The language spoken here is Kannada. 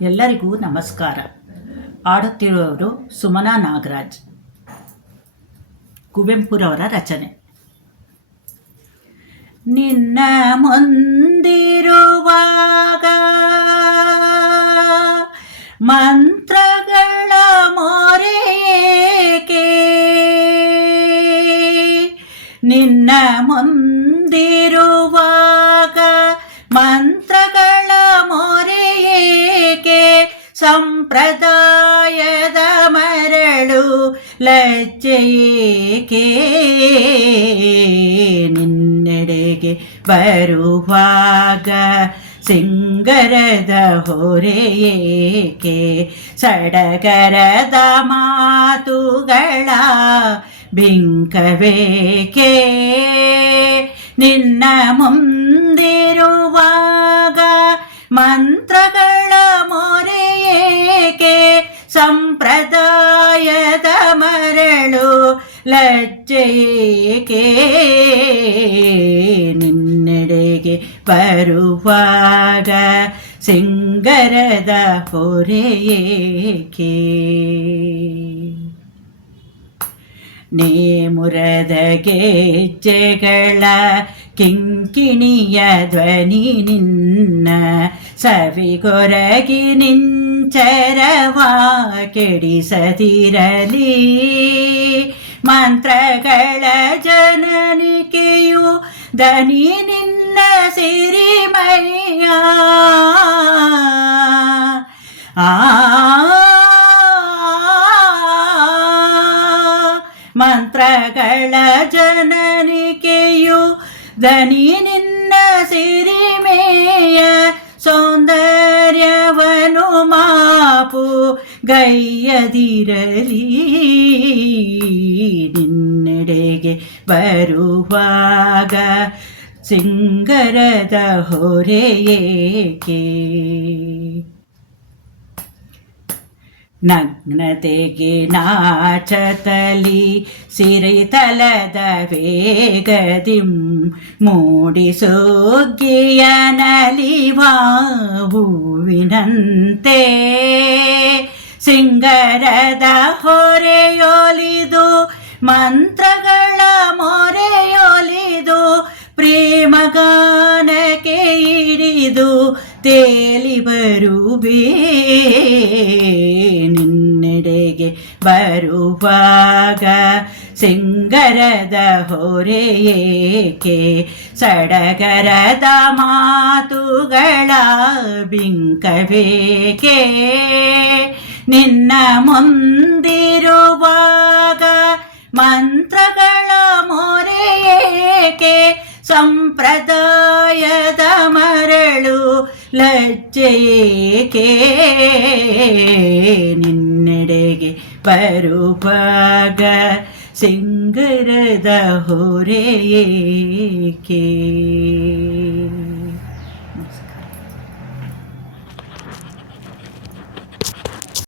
ಎಲ್ಲರಿಗೂ ನಮಸ್ಕಾರ. ಆಡುತ್ತಿರುವವರು ಸುಮನಾ ನಾಗರಾಜ್. ಕುವೆಂಪುರವರ ರಚನೆ. ನಿನ್ನ ಮುಂದಿರುವಾಗ ಮಂತ್ರಗಳ ಮೊರೆಯೇಕೆ? ನಿನ್ನ ಮುಂದಿರುವಾಗ ಸಂಪ್ರದಾಯದ ಮರಳು ಲಜ್ಜೆಯೇಕೆ ನಿನ್ನೆಡೆಗೆ ಬರುವಾಗ ಸಿಂಗರದ ಹೊರೆಯೇಕೆ ಸಡಗರದ ಮಾತುಗಳ ಬಿಂಕವೇಕೆ ನಿನ್ನ ಮುಂದಿರುವಾಗ ಮಂತ್ರಗಳ ಸಂಪ್ರದಾಯದ ಮರಳು ಲಜ್ಜೆಯೇಕೆ ನಿನ್ನೆಡೆಗೆ ಬರುವಾಗ ಸಿಂಗರದ ಹೊರೆಯೇಕೆ ನೇ ಮುರದ ಗೆಜ್ಜೆಗಳ ಕಿಂಕಿಣಿಯ ಧ್ವನಿ ನಿನ್ನ ಸವಿಗೊರಗಿ ನಿಂಚರವ ಕೆಡಿಸದಿರಲಿ ಮಂತ್ರಗಳ ಜನನಿಕೆಯು ದನಿ ನಿನ್ನ ಸಿರಿಮಯ್ಯ ಆ ಮಂತ್ರಗಳ ಜನನಿಕೆಯು ದನಿ ನಿನ್ನ ಸಿರಿಮೆಯ ಮಾಪು ಗೈಯದಿರಲಿ. ನಿನ್ನೆಡೆಗೆ ಬರುವಾಗ ಸಿಂಗರದ ಹೊರೆಯೇಕೆ ನಗ್ನತೆಗೆ ನಾಚತಲಿ ಸಿರಿತಲದ ವೇಗದಿಂ ಮೂಡಿಸೋಗ್ಗಿಯ ನಲಿವಾ ಹೂವಿನಂತೆ. ಸಿಂಗರದ ಹೊರೆಯೊಲಿದು ಮಂತ್ರಗಳ ಮೊರೆಯೊಲಿದು ಪ್ರೇಮಗಾನಕ್ಕೆ ಹಿಡಿದು ತೇಲಿ ಬರುವೆ. ನಿನ್ನೆಡೆಗೆ ಬರುವಾಗ ಸಿಂಗರದ ಹೊರೆಯೇಕೆ ಸಡಗರದ ಮಾತುಗಳ ಬಿಂಕಬೇಕೆ ನಿನ್ನ ಮುಂದಿರುವಾಗ ಮಂತ್ರಗಳ ಮೊರೆಯೇಕೆ ಸಂಪ್ರದಾಯದ ಮರಳು ಲಜ್ಜೆಯೇಕೆ ನಿನ್ನೆಡೆಗೆ ಬರುವಾಗ ಸಿಂಗರದ ಹೊರೆಯೇಕೆ